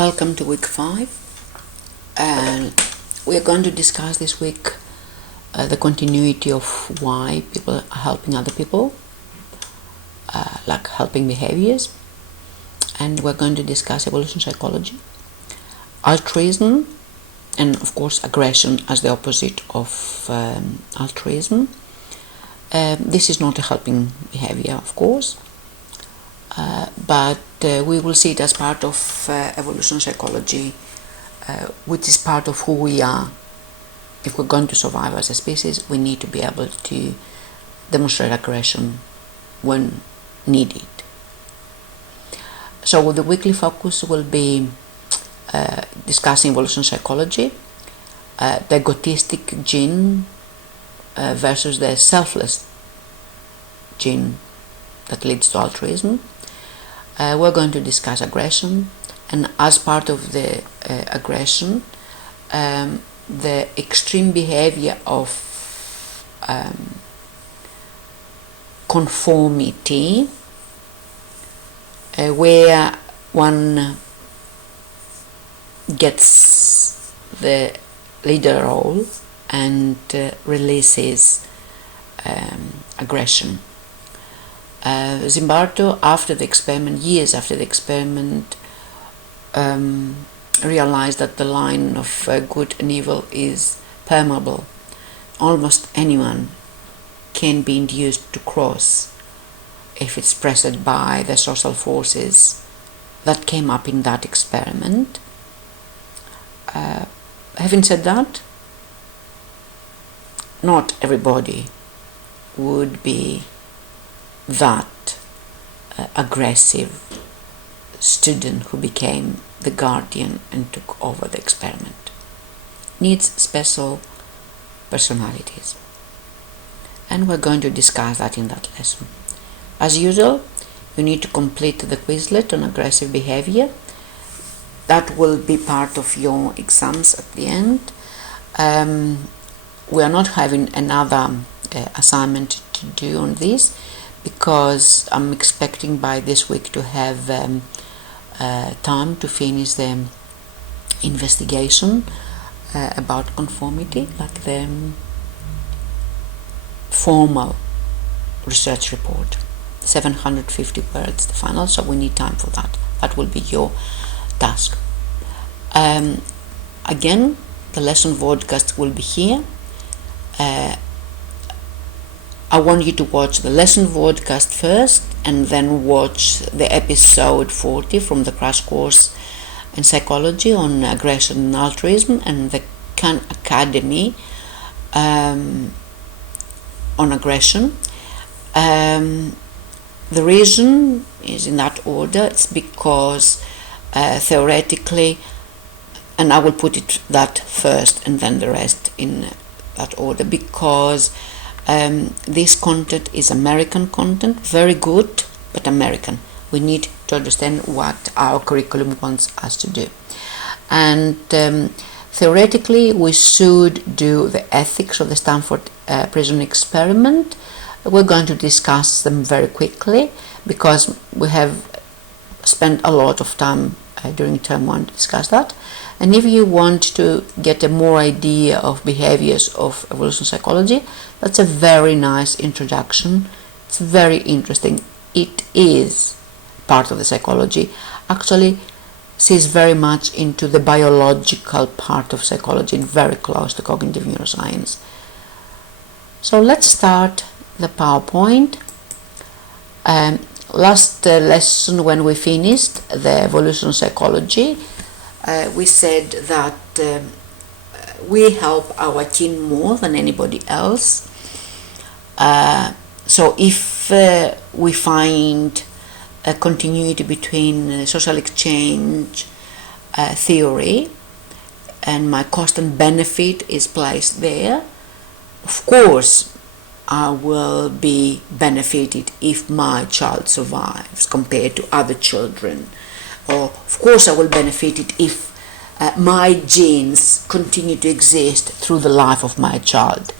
Welcome to week 5, and we are going to discuss this week the continuity of why people are helping other people, like helping behaviors, and we're going to discuss evolution psychology, altruism, and of course aggression as the opposite of altruism. This is not a helping behavior, of course, but we will see it as part of evolution psychology, which is part of who we are. If we're going to survive as a species, we need to be able to demonstrate aggression when needed. So the weekly focus will be discussing evolution psychology, the egotistic gene versus the selfless gene that leads to altruism. We're going to discuss aggression, and as part of the aggression, the extreme behavior of conformity, where one gets the leader role and releases aggression. Zimbardo, after the experiment, years after the experiment, realized that the line of good and evil is permeable. Almost anyone can be induced to cross if it's pressed by the social forces that came up in that experiment. Having said that, not everybody would be that aggressive student who became the guardian and took over the experiment. Needs special personalities, and we're going to discuss that in that lesson. As usual, you need to complete the Quizlet on aggressive behavior. That will be part of your exams at the end. We are not having another assignment to do on this, because I'm expecting by this week to have time to finish the investigation about conformity, like the formal research report, 750 words, the final, so we need time for that. That will be your task. Again, the lesson podcast will be here. I want you to watch the lesson podcast first, and then watch the episode 40 from the crash course in psychology on aggression and altruism, and the Khan Academy on aggression. The reason is in that order. It's because theoretically, and I will put it that first and then the rest in that order, because this content is American content, very good, but American. We need to understand what our curriculum wants us to do. And theoretically, we should do the ethics of the Stanford prison experiment. We're going to discuss them very quickly, because we have spent a lot of time during term 1 to discuss that. And if you want to get a more idea of behaviors of evolution psychology, that's a very nice introduction. It's very interesting. It is part of the psychology. Actually, sees very much into the biological part of psychology and very close to cognitive neuroscience. So let's start the PowerPoint. Last lesson, when we finished the evolution psychology, we said that we help our kin more than anybody else. So if we find a continuity between social exchange theory and my cost and benefit is placed there, of course I will be benefited if my child survives compared to other children. Or of course I will benefit it if my genes continue to exist through the life of my child.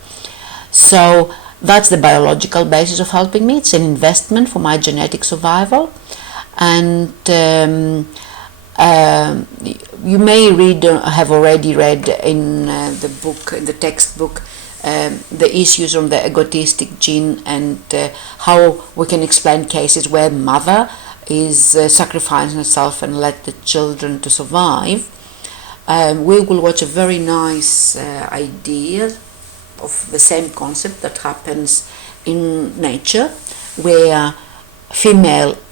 So that's the biological basis of helping me. It's an investment for my genetic survival, and You may read, have already read in the book, in the textbook, the issues on the egotistic gene and how we can explain cases where mother is sacrificing herself and let the children to survive. We will watch a very nice idea of the same concept that happens in nature, where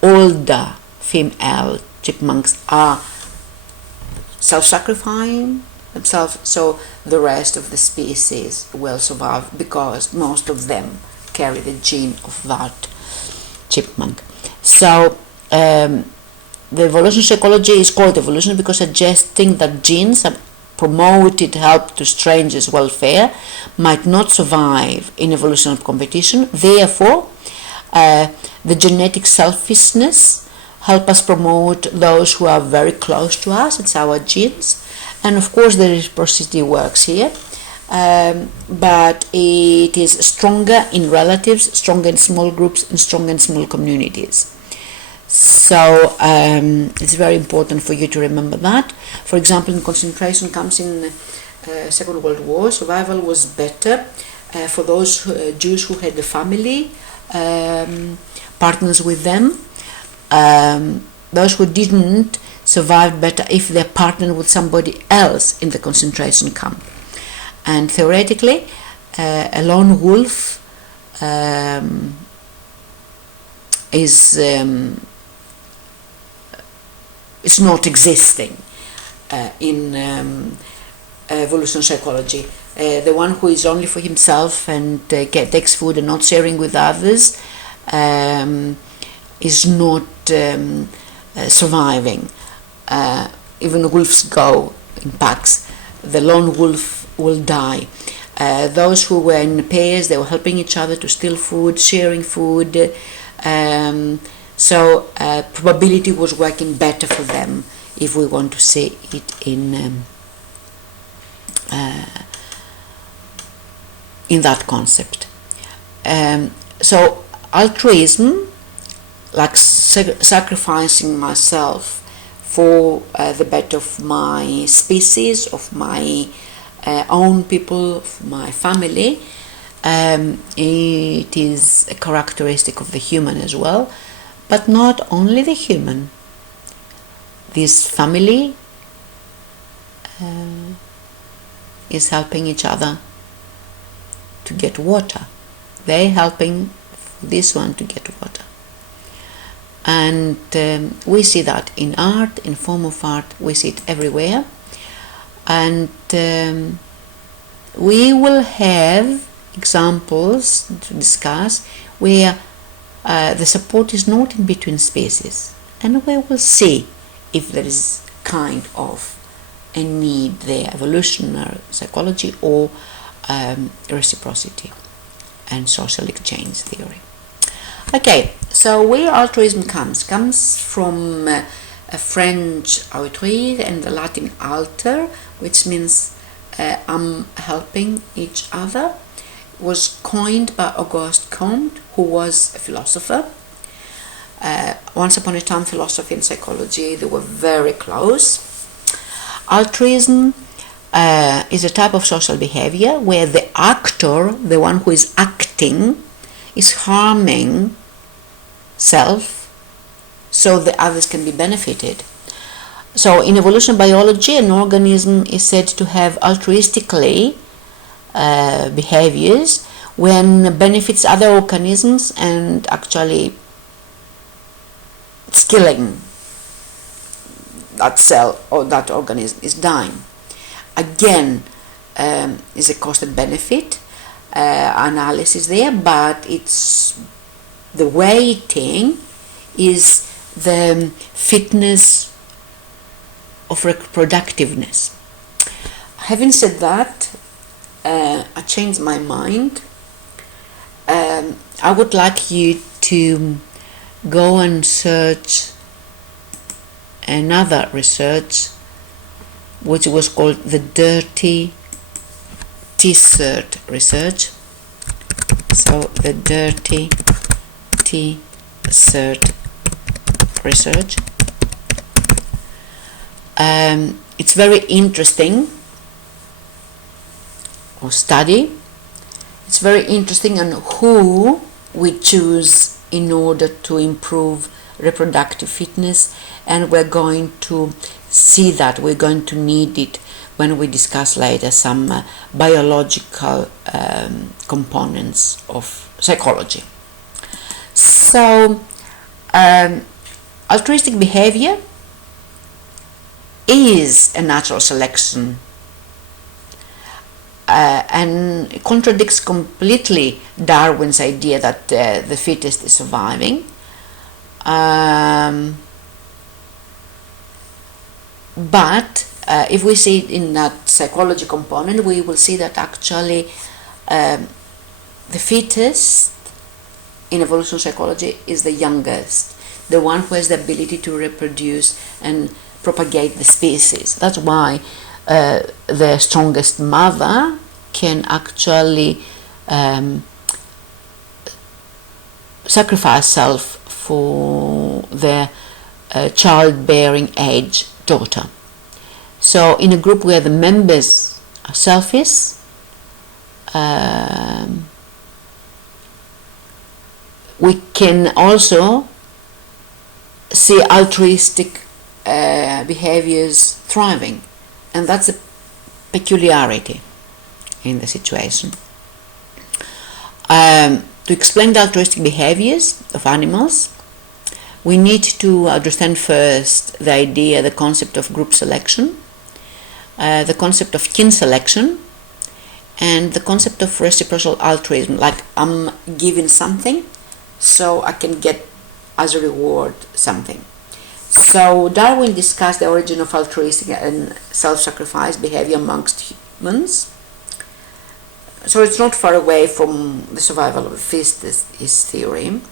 older female chipmunks are self-sacrificing themselves, so the rest of the species will survive because most of them carry the gene of that chipmunk. So the evolution psychology is called evolution because suggesting that genes that promoted help to strangers' welfare might not survive in evolutionary competition. Therefore, the genetic selfishness help us promote those who are very close to us. It's our genes, and of course the reciprocity works here, but it is stronger in relatives, stronger in small groups, and stronger in small communities. So it's very important for you to remember that. For example, in concentration camps in Second World War, survival was better for those Jews who had a family, partners with them. Those who didn't survived better if they partnered with somebody else in the concentration camp. And theoretically, a lone wolf is not existing in evolution psychology. The one who is only for himself and takes food and not sharing with others is not surviving. Even wolves go in packs. The lone wolf will die. Those who were in pairs, they were helping each other to steal food, sharing food. So probability was working better for them, if we want to say it in that concept. So altruism, like sacrificing myself for the better of my species, of my own people, of my family, it is a characteristic of the human as well, but not only the human. This family is helping each other to get water. They're helping this one to get water. And we see that in art, in form of art, we see it everywhere. And we will have examples to discuss where the support is not in between species, and we will see if there is kind of a need there, evolutionary psychology or reciprocity and social exchange theory. Okay, so where altruism comes from a French altruisme and the Latin alter, which means I'm helping each other, was coined by Auguste Comte, who was a philosopher. Once upon a time, philosophy and psychology, they were very close. Altruism is a type of social behavior where the actor, the one who is acting, is harming self so the others can be benefited. So in evolution biology, an organism is said to have altruistically behaviors when benefits other organisms and actually it's killing that cell or that organism is dying. Again, is a cost and benefit analysis there, but it's the weighting is the fitness of reproductiveness. Having said that, I changed my mind. I would like you to go and search another research which was called the dirty t-shirt research. So the dirty t-shirt research. It's very interesting or study. It's very interesting on who we choose in order to improve reproductive fitness, and we're going to see that we're going to need it when we discuss later some biological components of psychology. So altruistic behavior is a natural selection and it contradicts completely Darwin's idea that the fittest is surviving. But if we see it in that psychology component, we will see that actually the fittest in evolutionary psychology is the youngest, the one who has the ability to reproduce and propagate the species. That's why the strongest mother can actually sacrifice herself for the childbearing age daughter. So in a group where the members are selfish, we can also see altruistic behaviors thriving, and that's a peculiarity in the situation. To explain the altruistic behaviors of animals, we need to understand first the idea, the concept of group selection, the concept of kin selection, and the concept of reciprocal altruism, like I'm giving something so I can get as a reward something. So Darwin discussed the origin of altruistic and self-sacrifice behavior amongst humans. So it's not far away from the survival of the fittest, his theory.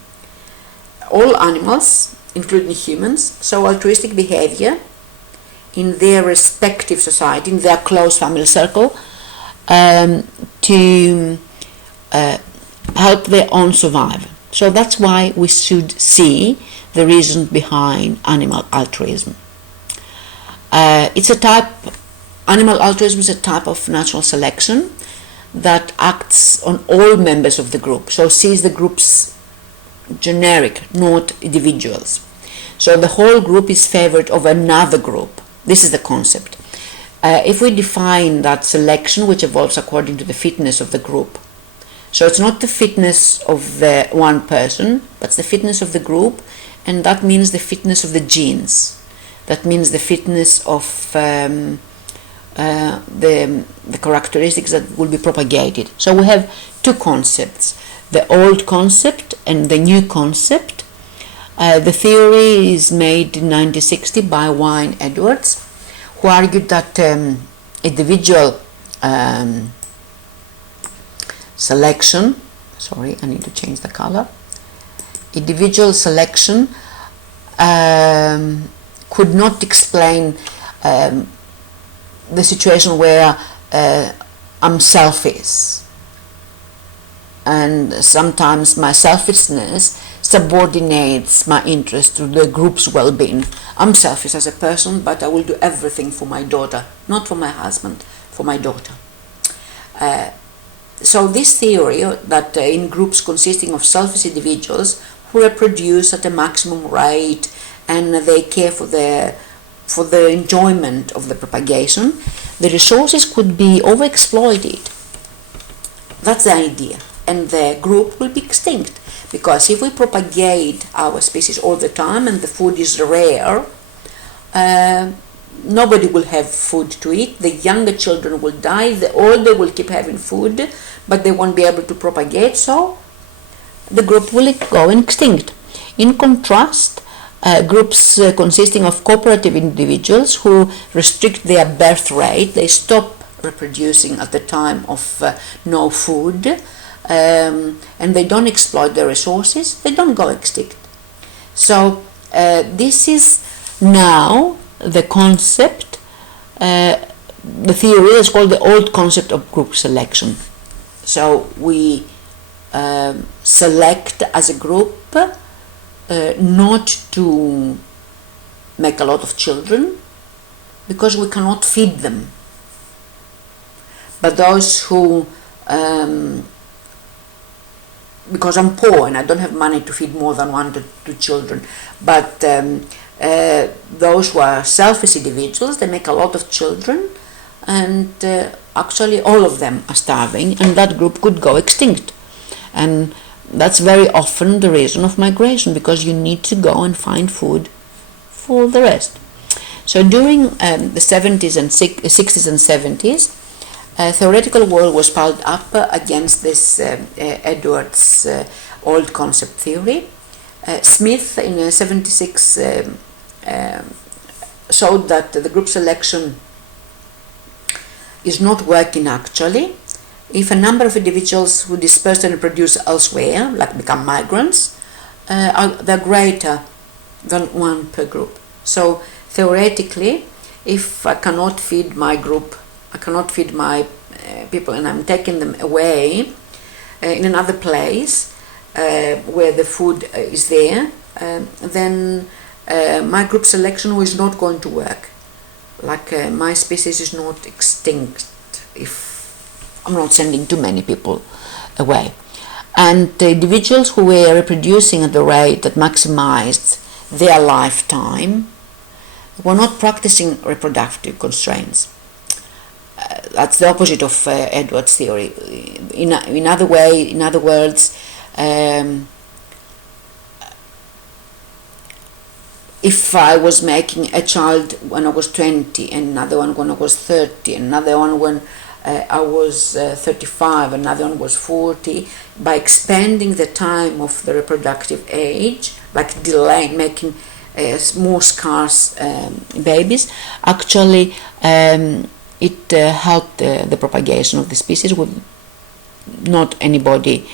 All animals, including humans, show altruistic behavior in their respective society, in their close family circle, to help their own survival. So that's why we should see the reason behind animal altruism. Animal altruism is a type of natural selection that acts on all members of the group, so sees the group's generic, not individuals. So the whole group is favored over another group. This is the concept. If we define that selection, which evolves according to the fitness of the group, so it's not the fitness of the one person, but it's the fitness of the group, and that means the fitness of the genes. That means the fitness of the characteristics that will be propagated. So we have two concepts, the old concept and the new concept. The theory is made in 1960 by Wayne Edwards, who argued that individual selection, sorry, I need to change the color. Individual selection could not explain the situation where I'm selfish, and sometimes my selfishness subordinates my interest to the group's well-being. I'm selfish as a person, but I will do everything for my daughter, not for my husband, for my daughter. So this theory that in groups consisting of selfish individuals who reproduce at a maximum rate and they care for the enjoyment of the propagation, the resources could be overexploited. That's the idea, and the group will be extinct, because if we propagate our species all the time and the food is rare, nobody will have food to eat. The younger children will die, the older will keep having food, but they won't be able to propagate, so the group will go extinct. In contrast, groups consisting of cooperative individuals who restrict their birth rate, they stop reproducing at the time of no food, and they don't exploit their resources, they don't go extinct. So this is now the concept, the theory is called the old concept of group selection. So we select as a group not to make a lot of children, because we cannot feed them. But those who, because I'm poor and I don't have money to feed more than 1 to 2 children, but those who are selfish individuals, they make a lot of children, and actually all of them are starving, and that group could go extinct. And that's very often the reason of migration, because you need to go and find food for the rest. So during the 70s and 60s and 70s, a theoretical war was piled up against this Edwards old concept theory. Smith in 76 showed that the group selection is not working actually. If a number of individuals who disperse and reproduce elsewhere, like become migrants, they're greater than 1 per group. So theoretically, if I cannot feed my group, I cannot feed my people, and I'm taking them away in another place where the food is there, then my group selection is not going to work. Like my species is not extinct if I'm not sending too many people away. And the individuals who were reproducing at the rate that maximized their lifetime were not practicing reproductive constraints. That's the opposite of Edwards' theory. In other words, if I was making a child when I was 20, and another one when I was 30, and another one when I was 35, another one was 40, by expanding the time of the reproductive age, like delaying, making more scarce babies, actually it helped the propagation of the species with not anybody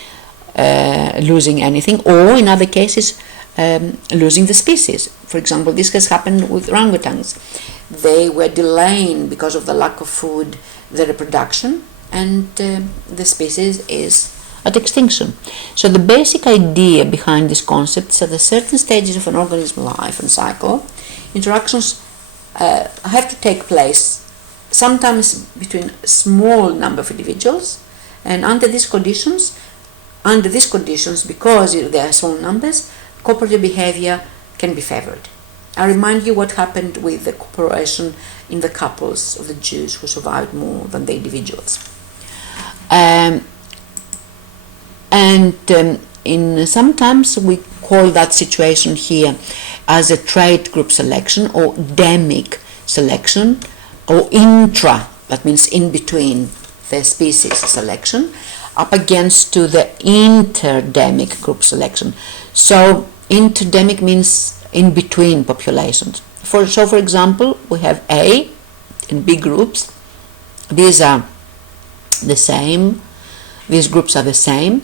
losing anything, or in other cases losing the species. For example, this has happened with orangutans. They were delaying, because of the lack of food, the reproduction, and the species is at extinction. So the basic idea behind this concept is that at certain stages of an organism's life and cycle, interactions have to take place, sometimes between a small number of individuals, and under these conditions, because there are small numbers, cooperative behavior can be favored. I remind you what happened with the cooperation in the couples of the Jews who survived more than the individuals. In sometimes we call that situation here as a trait group selection, or demic selection, or intra, that means in between the species selection, up against to the interdemic group selection. So interdemic means in between populations. For example, we have A and B groups. These are the same. These groups are the same.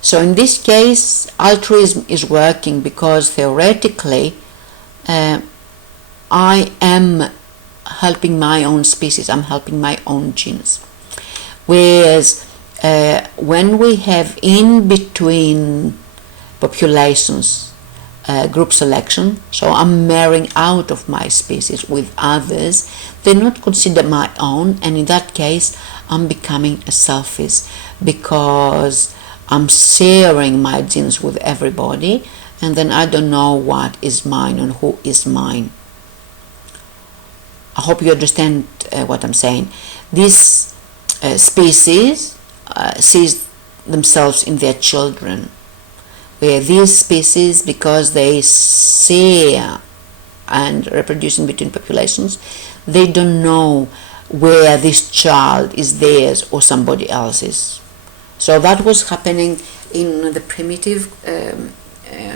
So in this case, altruism is working because theoretically I am helping my own species. I'm helping my own genes. Whereas when we have in between populations group selection, so I'm marrying out of my species with others, they're not considered my own, and in that case I'm becoming a selfish, because I'm sharing my genes with everybody, and then I don't know what is mine and who is mine. I hope you understand what I'm saying. This species sees themselves in their children, where these species, because they share and reproducing between populations, they don't know where this child is theirs or somebody else's. So that was happening in the primitive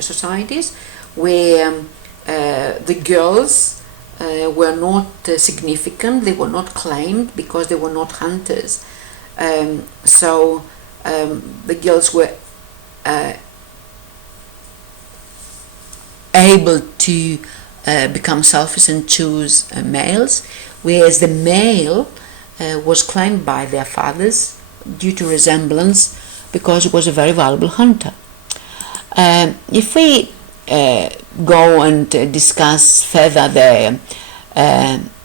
societies, where the girls were not significant, they were not claimed because they were not hunters. So the girls were able to become selfish and choose males, whereas the male was claimed by their fathers due to resemblance, because he was a very valuable hunter. If we go and discuss further the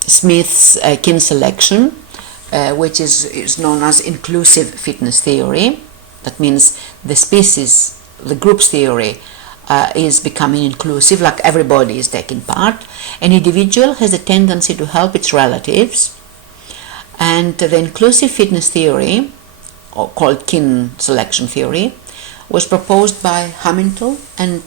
Smith's kin selection, which is known as inclusive fitness theory. That means the species, the groups theory, is becoming inclusive, like everybody is taking part. An individual has a tendency to help its relatives, and the inclusive fitness theory, or called kin selection theory, was proposed by Hamilton, and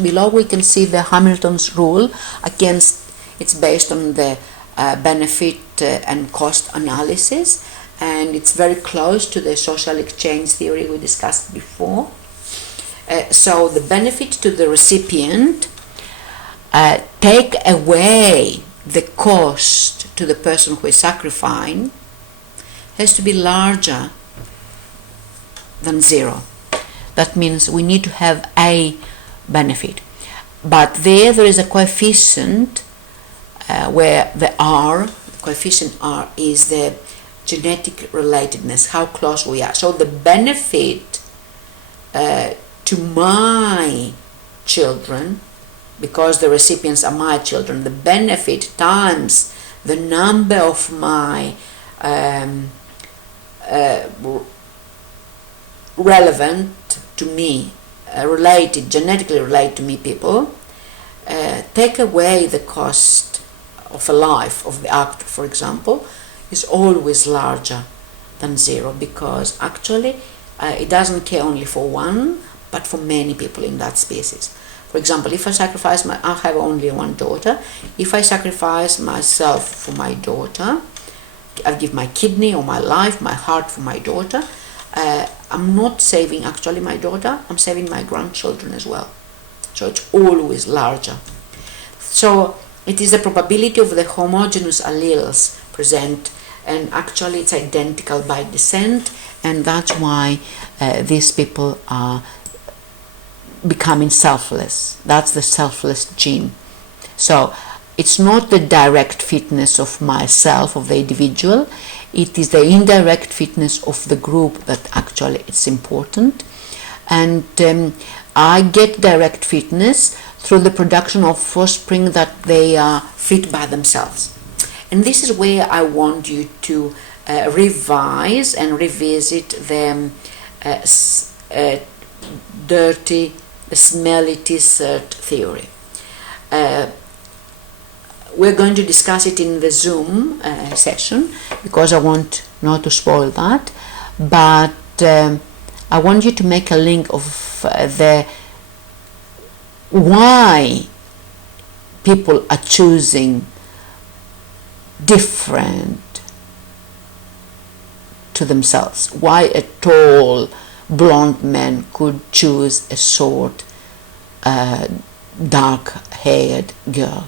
below we can see the Hamilton's rule against. It's based on the benefit and cost analysis, and it's very close to the social exchange theory we discussed before. So the benefit to the recipient take away the cost to the person who is sacrificing has to be larger than zero. That means we need to have a benefit. But there is a coefficient where the coefficient R is the genetic relatedness, how close we are. So the benefit to my children, because the recipients are my children, the benefit times the number of my relevant to me, genetically related to me people, take away the cost of a life of the actor, for example, is always larger than zero, because actually it doesn't care only for one, but for many people in that species. For example, if I sacrifice I have only one daughter. If I sacrifice myself for my daughter, I give my kidney or my life, my heart for my daughter, I'm not saving actually my daughter, I'm saving my grandchildren as well. So it's always larger. So it is the probability of the homogeneous alleles present, and actually it's identical by descent, and that's why these people are becoming selfless. That's the selfless gene. So it's not the direct fitness of myself, of the individual, it is the indirect fitness of the group that actually it's important. And I get direct fitness through the production of offspring that they are fit by themselves. And this is where I want you to revise and revisit the dirty, smelly t-shirt theory. We're going to discuss it in the Zoom session, because I want not to spoil that, but I want you to make a link of the why people are choosing different to themselves. Why a tall blonde man could choose a short dark-haired girl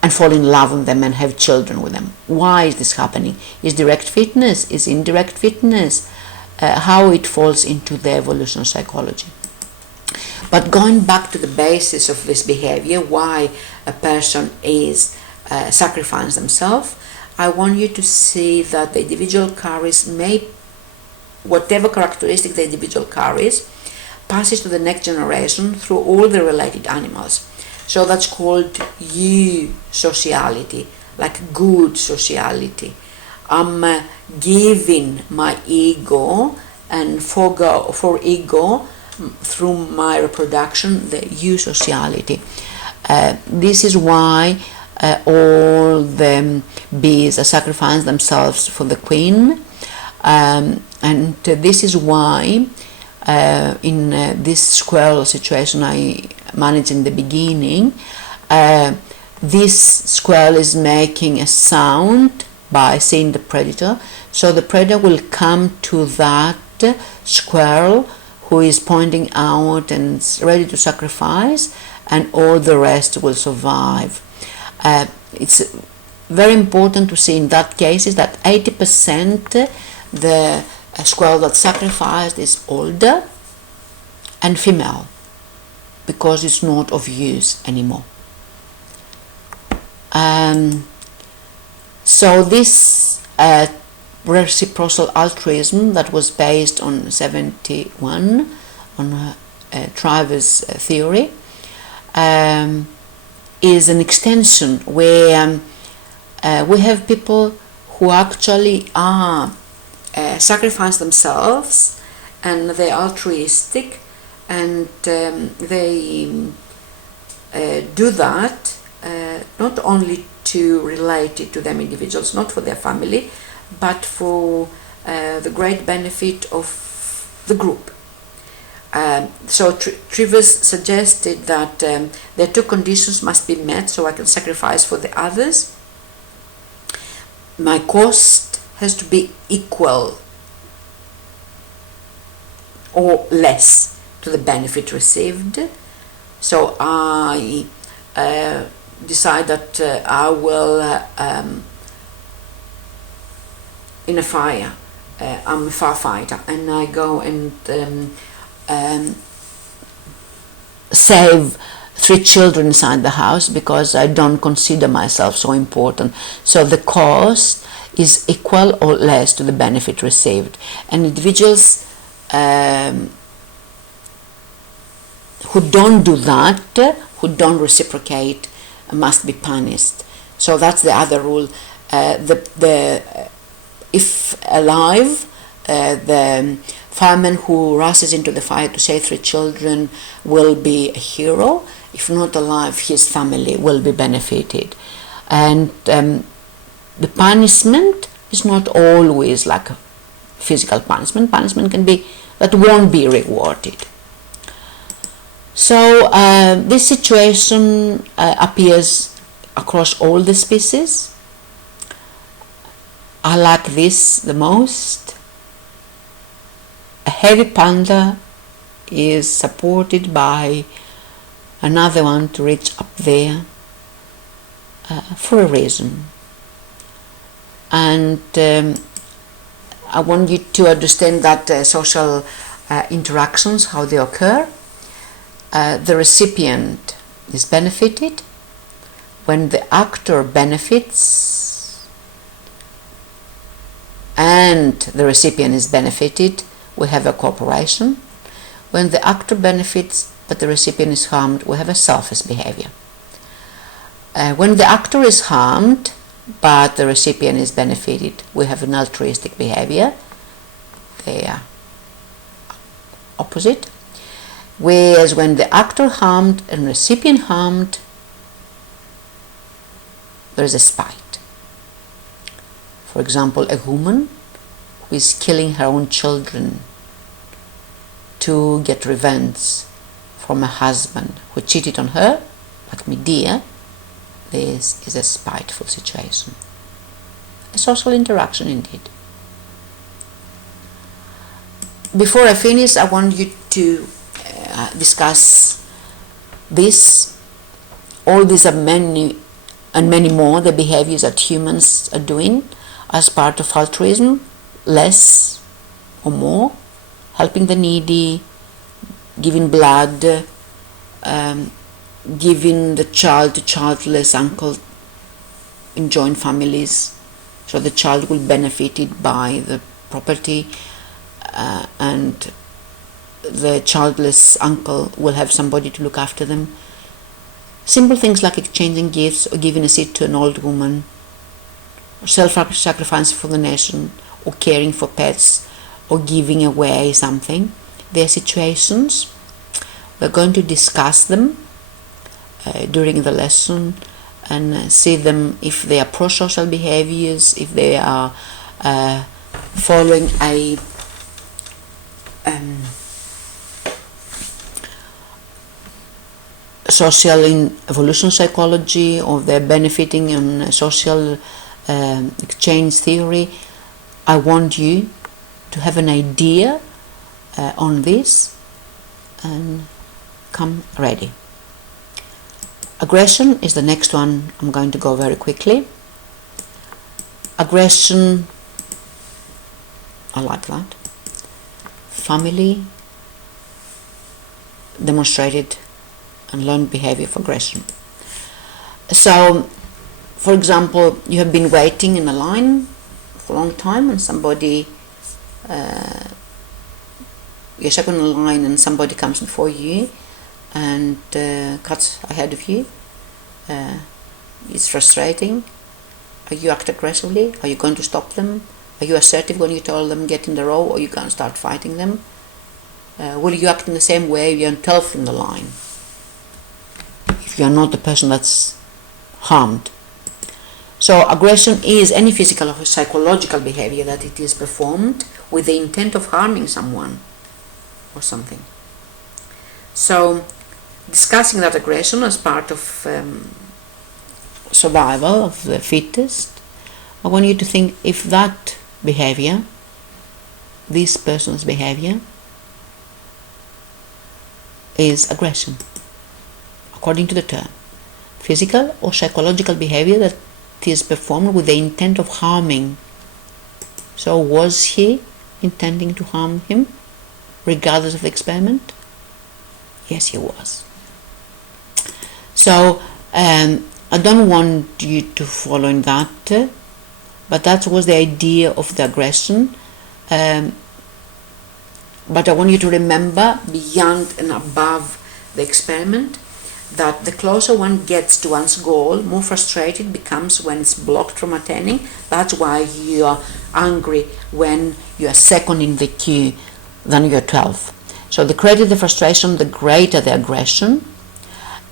and fall in love with them and have children with them. Why is this happening? Is direct fitness? Is indirect fitness? How it falls into the evolutionary psychology. But going back to the basis of this behavior, why a person is sacrificing themselves, I want you to see that the individual carries, whatever characteristic the individual carries, passes to the next generation through all the related animals. So that's called eusociality, like good sociality. I'm giving my ego, and for ego through my reproduction, the eusociality. This is why all the bees are sacrificing themselves for the queen, and this is why in this squirrel situation I managed in the beginning, this squirrel is making a sound by seeing the predator, so the predator will come to that squirrel who is pointing out and is ready to sacrifice, and all the rest will survive. It's very important to see in that case is that 80% the squirrel that sacrificed is older and female, because it's not of use anymore. So this reciprocal altruism that was based on 71 on Travers' theory is an extension where we have people who actually are sacrifice themselves, and they're altruistic, and they do that not only to relate it to them individuals, not for their family, but for the great benefit of the group. So Trivers suggested that the two conditions must be met so I can sacrifice for the others. My cost has to be equal or less to the benefit received. So I decide that I will, in a fire, I'm a firefighter, and I go and save 3 children inside the house because I don't consider myself so important. So the cost is equal or less to the benefit received. And individuals who don't do that, who don't reciprocate, must be punished. So that's the other rule. If alive, the fireman who rushes into the fire to save 3 children will be a hero. If not alive, his family will be benefited. And the punishment is not always like a physical punishment. Punishment can be that won't be rewarded. So this situation appears across all the species. I like this the most. A hairy panda is supported by another one to reach up there for a reason. And I want you to understand that social interactions, how they occur. The recipient is benefited. When the actor benefits and the recipient is benefited, we have a cooperation. When the actor benefits but the recipient is harmed, we have a selfish behavior. When the actor is harmed but the recipient is benefited, we have an altruistic behavior. They are opposite. Whereas when the actor harmed and recipient harmed, there is a spite. For example, a woman who is killing her own children to get revenge from a husband who cheated on her, like Medea, this is a spiteful situation. A social interaction indeed. Before I finish, I want you to discuss this. All these are many and many more the behaviors that humans are doing as part of altruism, less or more, helping the needy, giving blood, giving the child to childless uncle in joint families, so the child will benefit by the property and the childless uncle will have somebody to look after them. Simple things like exchanging gifts or giving a seat to an old woman, or self-sacrificing for the nation, or caring for pets, or giving away something. There are situations. We're going to discuss them during the lesson and see them if they are pro-social behaviors, if they are following a social evolution psychology, or they're benefiting on social exchange theory. I want you to have an idea on this and come ready. Aggression is the next one. I'm going to go very quickly. Aggression, I like that. Family demonstrated and learned behavior of aggression. So, for example, you have been waiting in a line for a long time and somebody, you're second in line and somebody comes before you and cuts ahead of you, It's frustrating. You act aggressively. Are you going to stop them? Are you assertive when you tell them get in the row, or you can start fighting them? Will you act in the same way if you're 12 from the line? If you're not the person that's harmed. So aggression is any physical or psychological behavior that it is performed with the intent of harming someone or something. So discussing that aggression as part of survival of the fittest, I want you to think if that behavior, this person's behavior, is aggression, according to the term. Physical or psychological behavior that is performed with the intent of harming. So was he intending to harm him, regardless of the experiment? Yes, he was. So I don't want you to follow in that, but that was the idea of the aggression. But I want you to remember, beyond and above the experiment, that the closer one gets to one's goal, more frustrated it becomes when it's blocked from attaining. That's why you are angry when you are second in the queue than you're 12th. So the greater the frustration, the greater the aggression.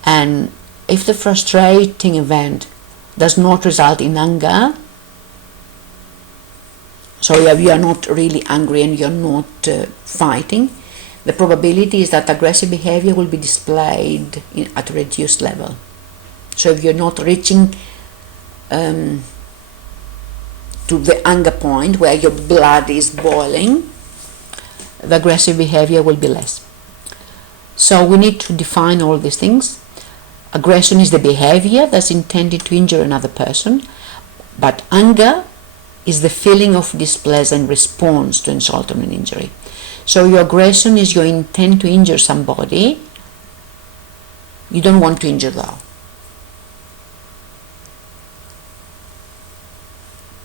And if the frustrating event does not result in anger, so you are not really angry and you're not fighting, the probability is that aggressive behavior will be displayed at a reduced level. So if you're not reaching to the anger point where your blood is boiling, the aggressive behavior will be less. So we need to define all these things. Aggression is the behavior that's intended to injure another person, but anger is the feeling of displeasure and response to insult or an injury. So your aggression is your intent to injure somebody. You don't want to injure though.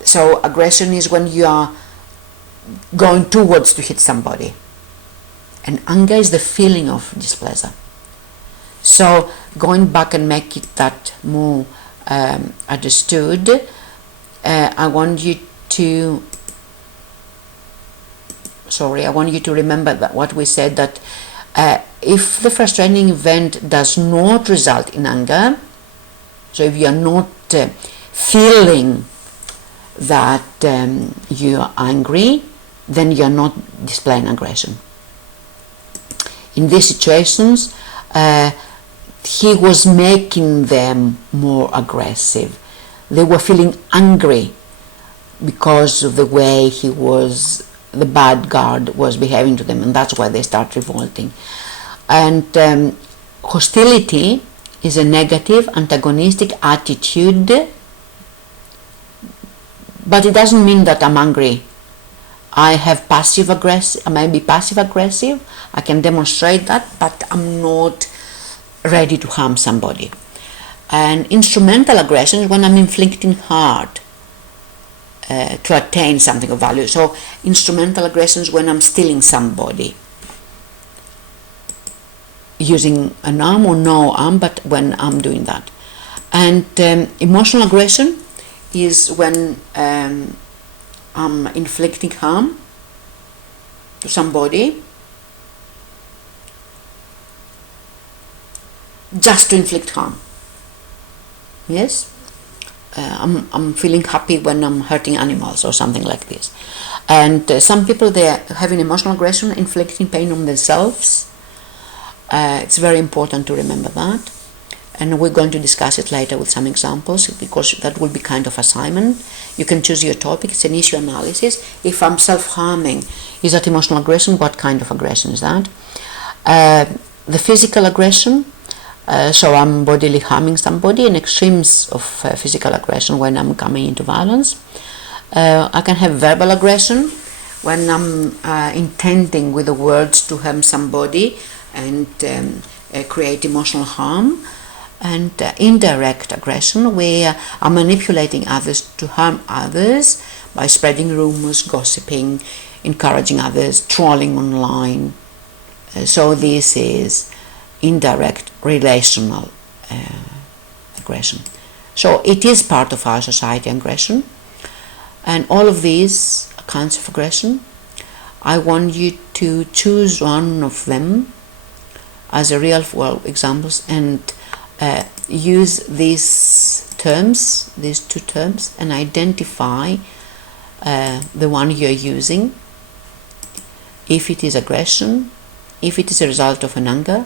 So aggression is when you are going towards to hit somebody. And anger is the feeling of displeasure. So going back and make it that more understood, I want you to remember that what we said, that if the frustrating event does not result in anger, so if you are not feeling that you are angry, then you are not displaying aggression. In these situations, he was making them more aggressive. They were feeling angry because of the way the bad guard was behaving to them, and that's why they start revolting. And hostility is a negative, antagonistic attitude, but it doesn't mean that I'm angry. I may be passive aggressive, I can demonstrate that, but I'm not ready to harm somebody. And instrumental aggression is when I'm inflicting hard to attain something of value. So instrumental aggression is when I'm stealing somebody, using an arm or no arm, but when I'm doing that. And emotional aggression is when I'm inflicting harm to somebody just to inflict harm. Yes, I'm feeling happy when I'm hurting animals or something like this. And some people, they are having emotional aggression, inflicting pain on themselves. It's very important to remember that, and we're going to discuss it later with some examples, because that will be kind of assignment. You can choose your topic. It's an issue analysis. If I'm self-harming, is that emotional aggression? What kind of aggression is that? The physical aggression, so I'm bodily harming somebody, and extremes of physical aggression when I'm coming into violence. I can have verbal aggression when I'm intending with the words to harm somebody and create emotional harm. And indirect aggression, where I'm manipulating others to harm others by spreading rumors, gossiping, encouraging others, trolling online. So this is indirect relational aggression. So it is part of our society, aggression, and all of these kinds of aggression, I want you to choose one of them as a real world examples and use these terms, these two terms, and identify the one you're using, if it is aggression, if it is a result of an anger,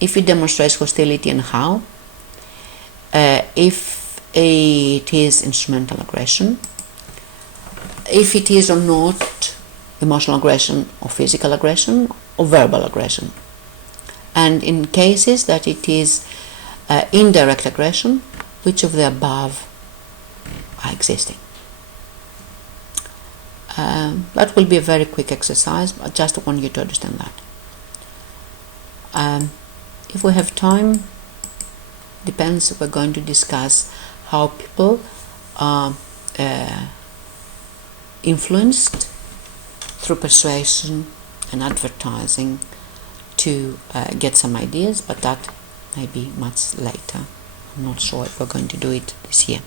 if it demonstrates hostility and how, if it is instrumental aggression, if it is or not emotional aggression or physical aggression or verbal aggression, and in cases that it is indirect aggression, which of the above are existing. That will be a very quick exercise, but just want you to understand that. If we have time, depends, we're going to discuss how people are influenced through persuasion and advertising to get some ideas, but that may be much later. I'm not sure if we're going to do it this year.